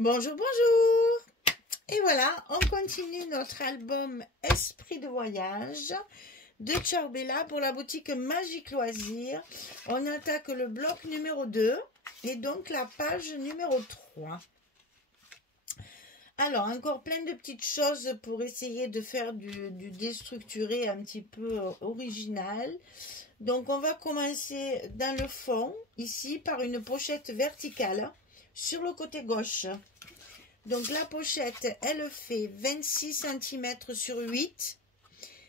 Bonjour, bonjour. Et voilà, on continue notre album Esprit de voyage de Ciao Bella pour la boutique Magique Loisirs. On attaque le bloc numéro 2 et donc la page numéro 3. Alors, encore plein de petites choses pour essayer de faire du déstructuré un petit peu original. Donc, on va commencer dans le fond, ici, par une pochette verticale sur le côté gauche. Donc, la pochette, elle fait 26 cm sur 8.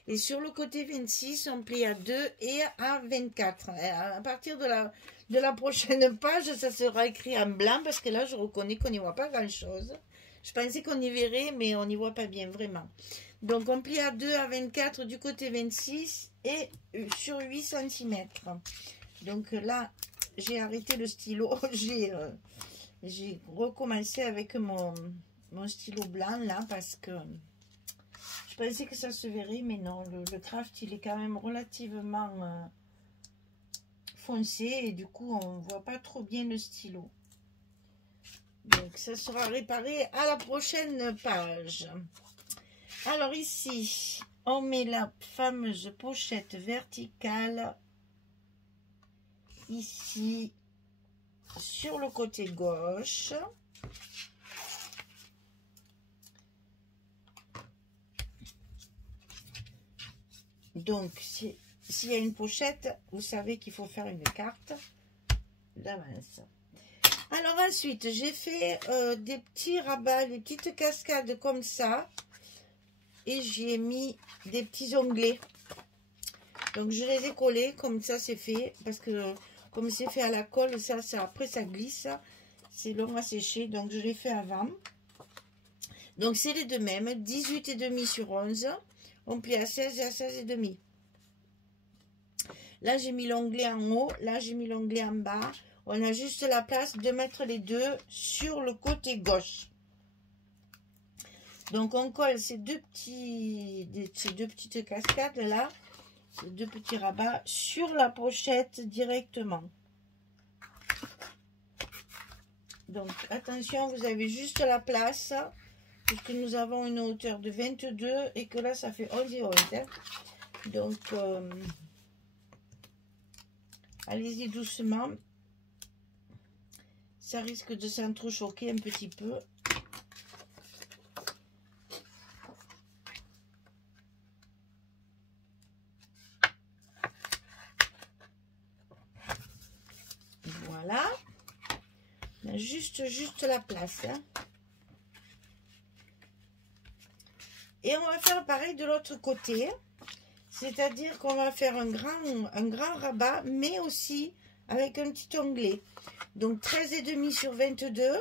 Et sur le côté 26, on plie à 2 et à 24. Et à partir de la prochaine page, ça sera écrit en blanc parce que là, je reconnais qu'on n'y voit pas grand-chose. Je pensais qu'on y verrait, mais on n'y voit pas bien, vraiment. Donc, on plie à 2 à 24 du côté 26 et sur 8 cm. Donc là, j'ai arrêté le stylo. J'ai recommencé avec mon stylo blanc, là, parce que je pensais que ça se verrait, mais non. Le craft, il est quand même relativement foncé et du coup, on ne voit pas trop bien le stylo. Donc, ça sera réparé à la prochaine page. Alors ici, on met la fameuse pochette verticale ici sur le côté gauche. Donc, s'il y a une pochette, vous savez qu'il faut faire une carte d'avance. Alors ensuite, j'ai fait des petits rabats, des petites cascades comme ça. Et j'ai mis des petits onglets. Donc, je les ai collés, comme ça c'est fait. Parce que, comme c'est fait à la colle, après ça glisse. C'est long à sécher, donc je l'ai fait avant. Donc, c'est les deux mêmes. 18,5 sur 11. On plie à 16 et à 16,5. Là, j'ai mis l'onglet en haut. Là, j'ai mis l'onglet en bas. On a juste la place de mettre les deux sur le côté gauche. Donc, on colle ces deux petites cascades là, ces deux petits rabats sur la pochette directement. Donc, attention, vous avez juste la place, puisque nous avons une hauteur de 22 et que là, ça fait 11 et 11. Hein. Donc, allez-y doucement. Ça risque de s'entrechoquer un petit peu. Voilà. Juste la place. Hein. Et on va faire pareil de l'autre côté. C'est-à-dire qu'on va faire un grand rabat, mais aussi avec un petit onglet. Donc 13,5 sur 22.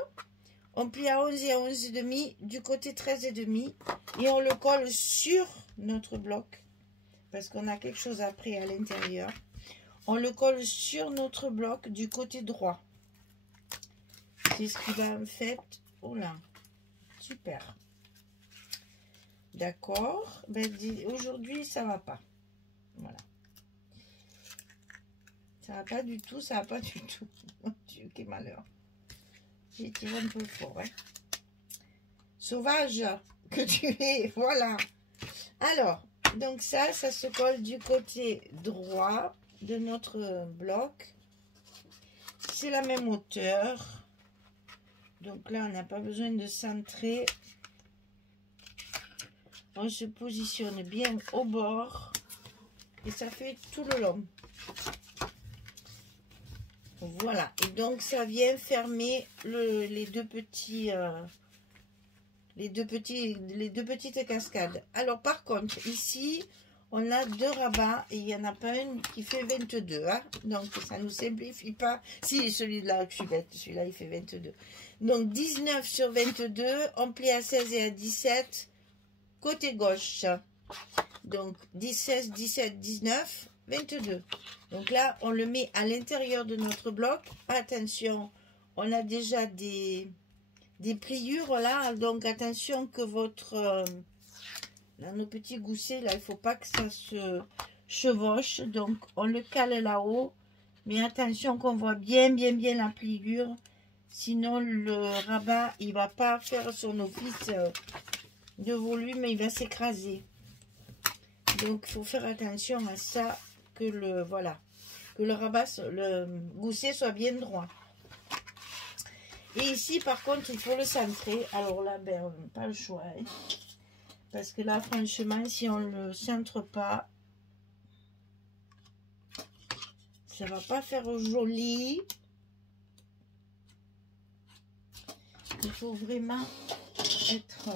On plie à 11 et à 11,5 du côté 13,5. Et on le colle sur notre bloc. Parce qu'on a quelque chose après à l'intérieur. On le colle sur notre bloc du côté droit. C'est ce qui va en fait. Oh là, super. D'accord. Ben, aujourd'hui, ça va pas. Voilà. Ça va pas du tout, ça va pas du tout. Mon Dieu, quel malheur. J'ai tiré un peu fort. Hein. Sauvage que tu es. Voilà. Alors, donc ça se colle du côté droit de notre bloc. C'est la même hauteur. Donc là, on n'a pas besoin de centrer. On se positionne bien au bord. Et ça fait tout le long. Voilà. Et donc, ça vient fermer les deux petites cascades. Alors, par contre, ici, on a deux rabats et il n'y en a pas une qui fait 22. Hein? Donc, ça ne nous simplifie pas. Si, celui-là, je suis bête. Celui-là, il fait 22. Donc, 19 sur 22. On plie à 16 et à 17. Côté gauche. Donc, 16, 17, 19, 22. Donc là, on le met à l'intérieur de notre bloc. Attention, on a déjà des pliures là. Donc, attention que votre... dans nos petits goussets, là, il ne faut pas que ça se chevauche. Donc, on le cale là-haut. Mais attention qu'on voit bien la pliure. Sinon, le rabat, il va pas faire son office de volume, il va s'écraser. Donc, il faut faire attention à ça, que le, voilà, que le rabat, le gousset soit bien droit. Et ici, par contre, il faut le centrer. Alors là, ben, pas le choix. Hein. Parce que là, franchement, si on ne le centre pas, ça va pas faire joli. Il faut vraiment être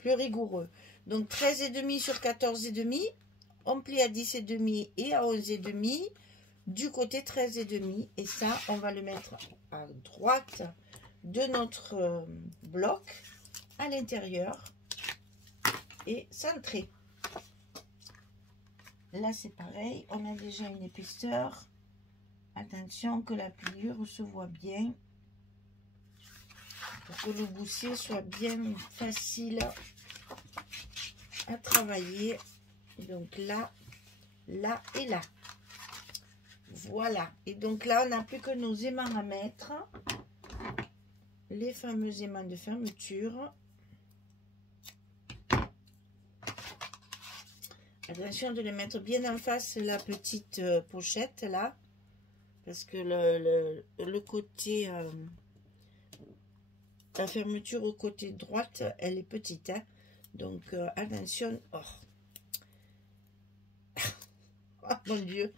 plus rigoureux. Donc 13,5 sur 14,5. On plie à 10,5 et à 11,5. Du côté 13,5. Et ça, on va le mettre à droite de notre bloc, à l'intérieur. Et centré. Là, c'est pareil. On a déjà une épaisseur. Attention que la pliure se voit bien. Pour que le gousset soit bien facile à travailler. Donc là, là et là. Voilà. Et donc là, on n'a plus que nos aimants à mettre. Les fameux aimants de fermeture. Attention de les mettre bien en face, la petite pochette là. Parce que le côté... la fermeture au côté droite, elle est petite. Hein? Donc, attention. Oh. Oh mon Dieu.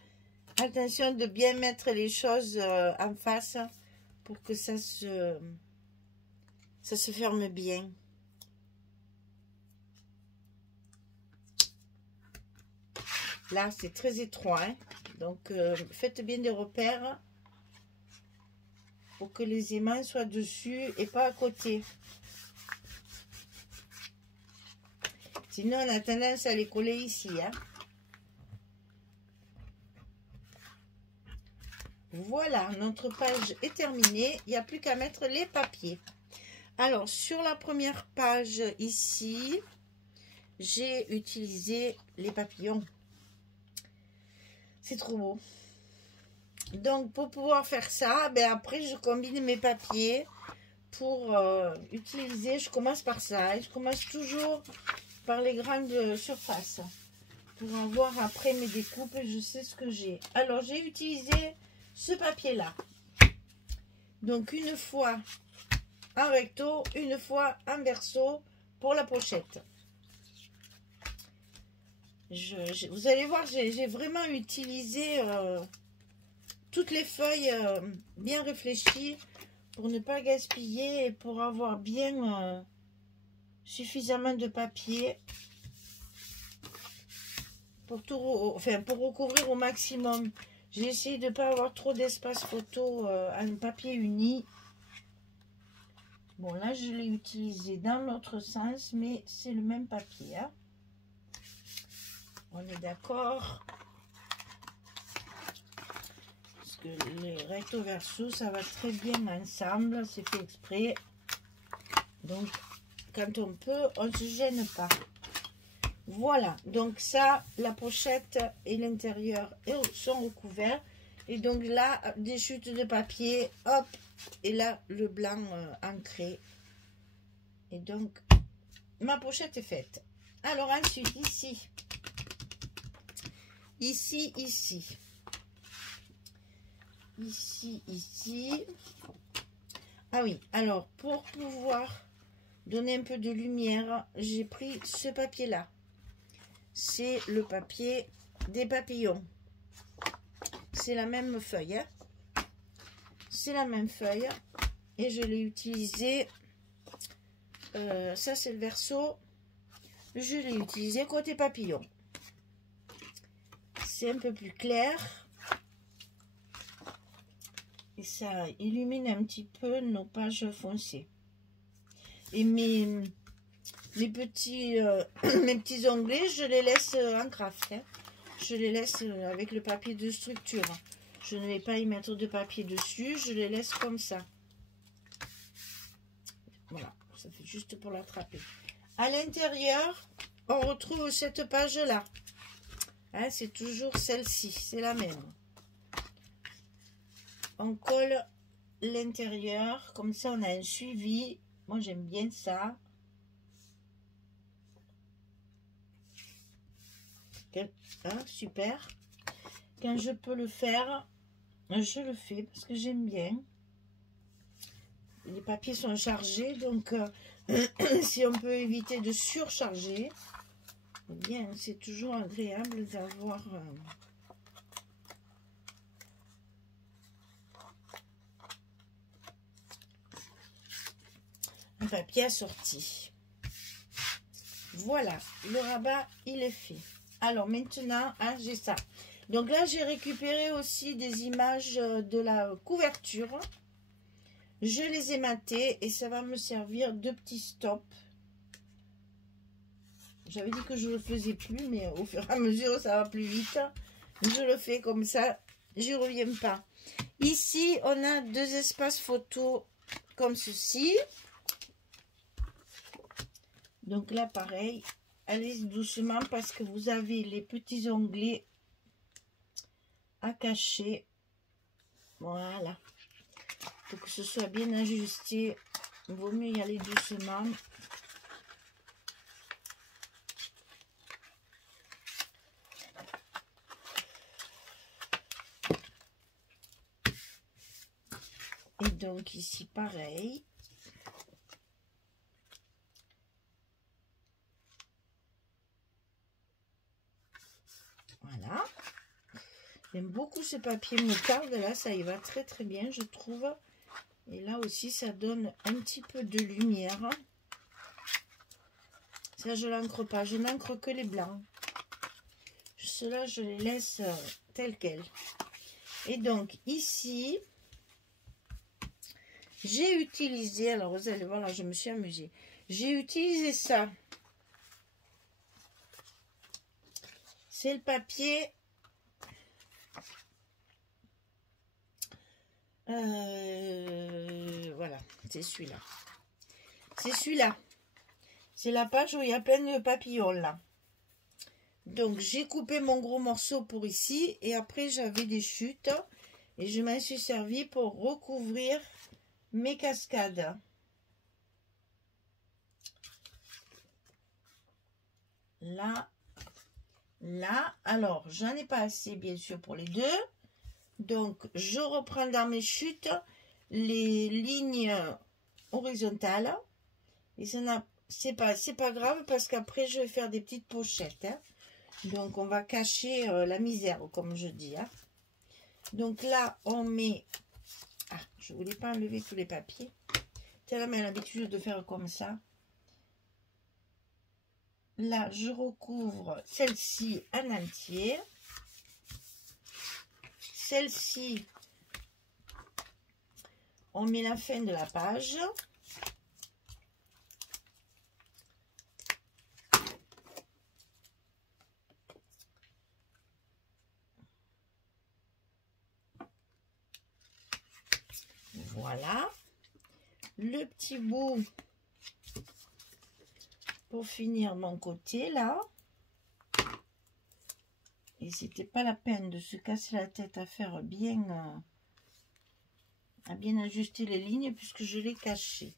Attention de bien mettre les choses en face pour que ça se ferme bien. Là, c'est très étroit. Hein? Donc, faites bien des repères pour que les aimants soient dessus et pas à côté. Sinon, on a tendance à les coller ici. Hein? Voilà, notre page est terminée. Il n'y a plus qu'à mettre les papiers. Alors, sur la première page ici, j'ai utilisé les papillons. C'est trop beau. Donc, pour pouvoir faire ça, ben après, je combine mes papiers pour utiliser. Je commence par ça. Et je commence toujours par les grandes surfaces. Pour avoir après mes découpes, je sais ce que j'ai. Alors, j'ai utilisé ce papier-là. Donc, une fois en recto, une fois en verso pour la pochette. Vous allez voir, j'ai vraiment utilisé toutes les feuilles bien réfléchies pour ne pas gaspiller et pour avoir bien suffisamment de papier pour pour recouvrir au maximum. J'ai essayé de ne pas avoir trop d'espace photo en papier uni. Bon, là, je l'ai utilisé dans l'autre sens, mais c'est le même papier. Hein. On est d'accord. Parce que les recto verso, ça va très bien ensemble. C'est fait exprès. Donc, quand on peut, on ne se gêne pas. Voilà. Donc ça, la pochette et l'intérieur sont recouverts. Et donc là, des chutes de papier. Hop. Et là, le blanc ancré. Et donc, ma pochette est faite. Alors ensuite, ici. Ici. Ah oui, alors, pour pouvoir donner un peu de lumière, j'ai pris ce papier-là. C'est le papier des papillons. C'est la même feuille. Hein. C'est la même feuille. Et je l'ai utilisé. Ça, c'est le verso. Je l'ai utilisé côté papillon. C'est un peu plus clair. Et ça illumine un petit peu nos pages foncées. Et mes petits onglets, je les laisse en craft. Hein. Je les laisse avec le papier de structure. Je ne vais pas y mettre de papier dessus. Je les laisse comme ça. Voilà. Ça fait juste pour l'attraper. À l'intérieur, on retrouve cette page-là. Hein, c'est toujours celle-ci. C'est la même. On colle l'intérieur. Comme ça, on a un suivi. Moi, j'aime bien ça. Hein, super. Quand je peux le faire, je le fais parce que j'aime bien. Les papiers sont chargés, donc si on peut éviter de surcharger, eh bien, c'est toujours agréable d'avoir un papier assorti. Voilà, le rabat, il est fait. Alors maintenant, hein, j'ai ça. Donc là, j'ai récupéré aussi des images de la couverture. Je les ai matées et ça va me servir de petits stops. J'avais dit que je ne le faisais plus, mais au fur et à mesure, ça va plus vite. Je le fais comme ça, je ne reviens pas. Ici, on a deux espaces photos comme ceci. Donc là, pareil, allez doucement parce que vous avez les petits onglets à cacher. Voilà. Pour que ce soit bien ajusté, il vaut mieux y aller doucement. Et donc ici, pareil. Voilà. J'aime beaucoup ce papier moutarde. Là, ça y va très très bien, je trouve. Et là aussi, ça donne un petit peu de lumière. Ça, je n'encre pas. Je n'encre que les blancs. Ceux-là, je les laisse tels quels. Et donc, ici, j'ai utilisé... Alors, vous allez voir, là, je me suis amusée. J'ai utilisé ça. C'est le papier... voilà, c'est celui-là. C'est celui-là. C'est la page où il y a plein de papillons, là. Donc, j'ai coupé mon gros morceau pour ici. Et après, j'avais des chutes. Et je m'en suis servi pour recouvrir mes cascades. Là. Là. Alors, j'en ai pas assez, bien sûr, pour les deux. Donc, je reprends dans mes chutes les lignes horizontales. Et c'est pas grave parce qu'après, je vais faire des petites pochettes. Hein. Donc, on va cacher la misère, comme je dis. Hein. Donc là, on met... Ah, je voulais pas enlever tous les papiers. Tellement l'habitude de faire comme ça. Là, je recouvre celle-ci en entier. Celle-ci, on met la fin de la page. Voilà. Le petit bout pour finir mon côté là. Et c'était pas la peine de se casser la tête à faire bien ajuster les lignes puisque je l'ai caché.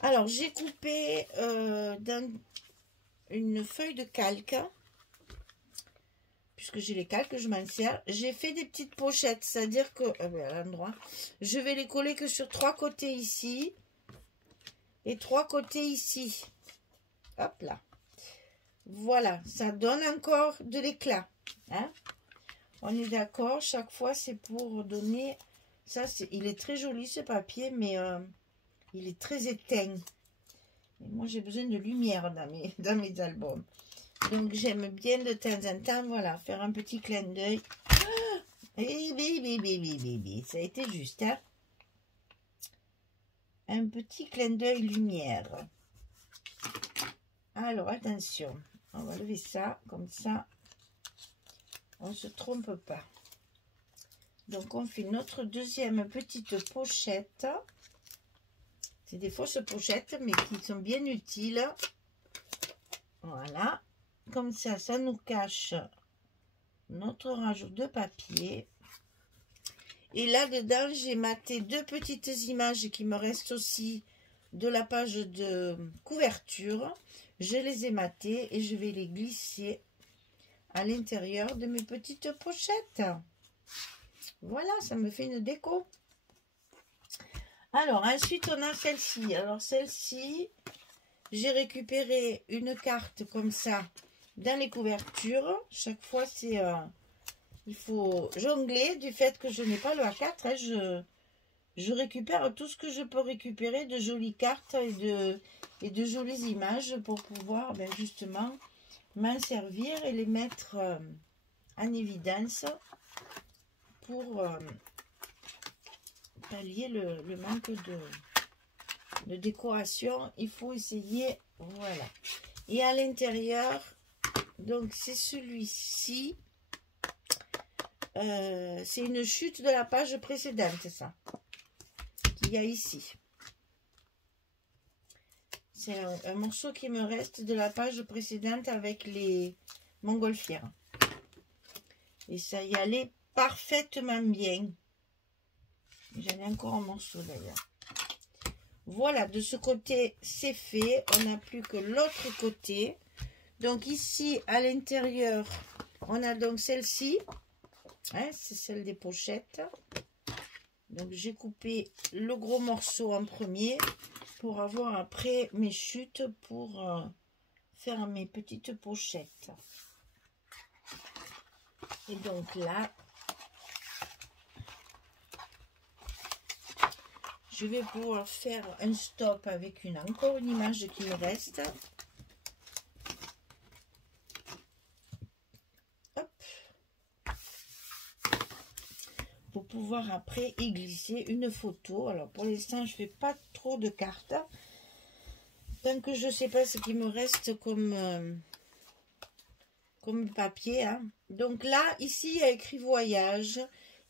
Alors j'ai coupé dans une feuille de calque puisque j'ai les calques, je m'en sers. J'ai fait des petites pochettes, c'est-à-dire que à l'endroit, je vais les coller que sur 3 côtés ici et 3 côtés ici. Hop là. Voilà, ça donne encore de l'éclat. Hein? On est d'accord, chaque fois c'est pour donner... Ça, il est très joli ce papier, mais il est très éteint. Et moi, j'ai besoin de lumière dans mes albums. Donc, j'aime bien de temps en temps, voilà, faire un petit clin d'œil. Ça a été juste, hein? Un petit clin d'œil lumière. Alors, attention. On va lever ça, comme ça. On ne se trompe pas. Donc, on fait notre deuxième petite pochette. C'est des fausses pochettes, mais qui sont bien utiles. Voilà. Comme ça, ça nous cache notre rajout de papier. Et là-dedans, j'ai maté deux petites images qui me restent aussi de la page de couverture. Je les ai matées et je vais les glisser à l'intérieur de mes petites pochettes. Voilà, ça me fait une déco. Alors, ensuite, on a celle-ci. Alors, celle-ci, j'ai récupéré une carte comme ça dans les couvertures. Chaque fois, c'est... il faut jongler du fait que je n'ai pas le A4. Hein, je récupère tout ce que je peux récupérer de jolies cartes et de jolies images pour pouvoir justement m'en servir et les mettre en évidence pour pallier le manque de décoration. Il faut essayer, voilà. Et à l'intérieur, donc c'est celui-ci. C'est une chute de la page précédente, ça, qu'il y a ici. C'est un morceau qui me reste de la page précédente avec les montgolfières. Et ça y allait parfaitement bien. J'en ai encore un morceau d'ailleurs. Voilà, de ce côté, c'est fait. On n'a plus que l'autre côté. Donc ici, à l'intérieur, on a donc celle-ci. Hein, c'est celle des pochettes. Donc j'ai coupé le gros morceau en premier pour avoir après mes chutes pour faire mes petites pochettes. Et donc là, je vais pouvoir faire un stop avec encore une image qui me reste. Hop. Pour pouvoir après y glisser une photo. Alors pour l'instant, je fais pas trop de cartes. Tant que je ne sais pas ce qui me reste comme papier. Hein. Donc là, ici, il y a écrit voyage.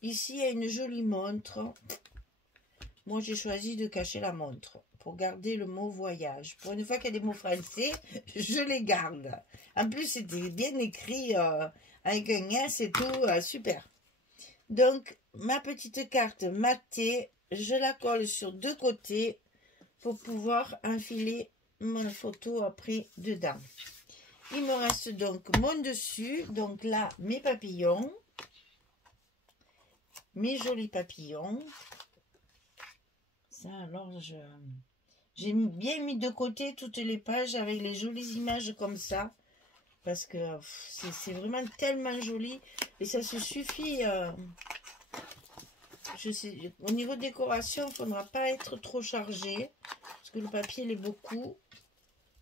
Ici, il y a une jolie montre. Moi, j'ai choisi de cacher la montre pour garder le mot voyage. Pour une fois qu'il y a des mots français, je les garde. En plus, c'était bien écrit avec un S et tout. Super. Donc, ma petite carte matée, je la colle sur deux côtés pour pouvoir enfiler mon photo après dedans. Il me reste donc mon dessus. Donc là, mes papillons. Mes jolis papillons. Ça, alors, j'ai bien mis de côté toutes les pages avec les jolies images comme ça. Parce que c'est vraiment tellement joli. Et ça se suffit. Je sais, au niveau décoration, il ne faudra pas être trop chargé. Parce que le papier, il est beaucoup.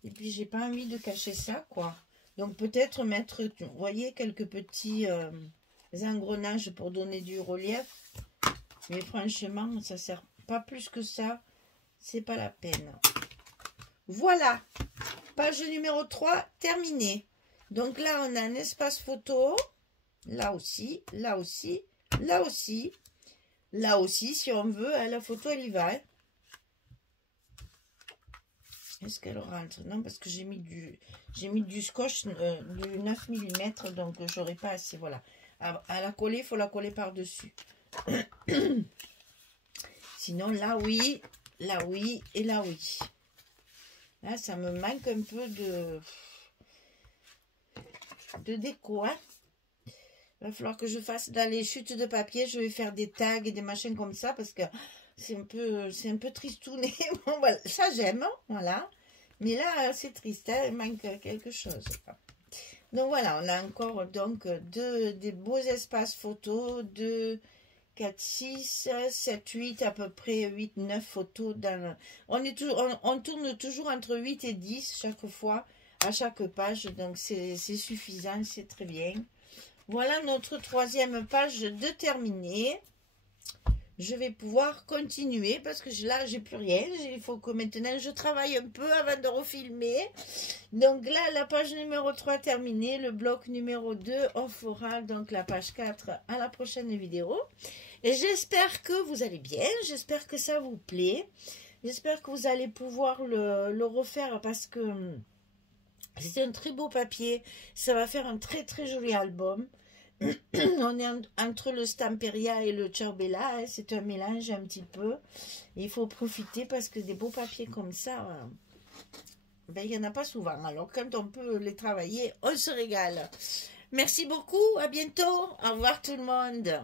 Et puis, j'ai pas envie de cacher ça, quoi. Donc, peut-être mettre, vous voyez, quelques petits engrenages pour donner du relief. Mais franchement, ça sert pas plus que ça. C'est pas la peine. Voilà. Page numéro 3, terminée. Donc là, on a un espace photo. Là aussi, là aussi, là aussi. Là aussi, si on veut, hein, la photo, elle y va. Hein. Est-ce qu'elle rentre? Non, parce que j'ai mis du scotch du 9 mm, donc j'aurai pas assez. Voilà. À la coller, il faut la coller par-dessus. Sinon, là, oui, et là, oui. Là, ça me manque un peu de déco. Hein. Il va falloir que je fasse dans les chutes de papier. Je vais faire des tags et des machins comme ça parce que c'est un peu tristouné. Bon, voilà, ça j'aime, voilà. Mais là, c'est triste, hein, il manque quelque chose. Donc voilà, on a encore donc des beaux espaces photos, 2, 4, 6, 7, 8, à peu près 8, 9 photos. On tourne toujours entre 8 et 10 chaque fois, à chaque page. Donc c'est suffisant, c'est très bien. Voilà notre troisième page de terminée. Je vais pouvoir continuer parce que là, j'ai plus rien. Il faut que maintenant, je travaille un peu avant de refilmer. Donc là, la page numéro 3 terminée. Le bloc numéro 2, on fera donc la page 4 à la prochaine vidéo. Et j'espère que vous allez bien. J'espère que ça vous plaît. J'espère que vous allez pouvoir le refaire parce que c'est un très beau papier. Ça va faire un très très joli album. On est entre le Stamperia et le Ciambella, hein, c'est un mélange un petit peu. Et il faut profiter parce que des beaux papiers comme ça, ben, il n'y en a pas souvent. Alors quand on peut les travailler, on se régale. Merci beaucoup, à bientôt. Au revoir tout le monde.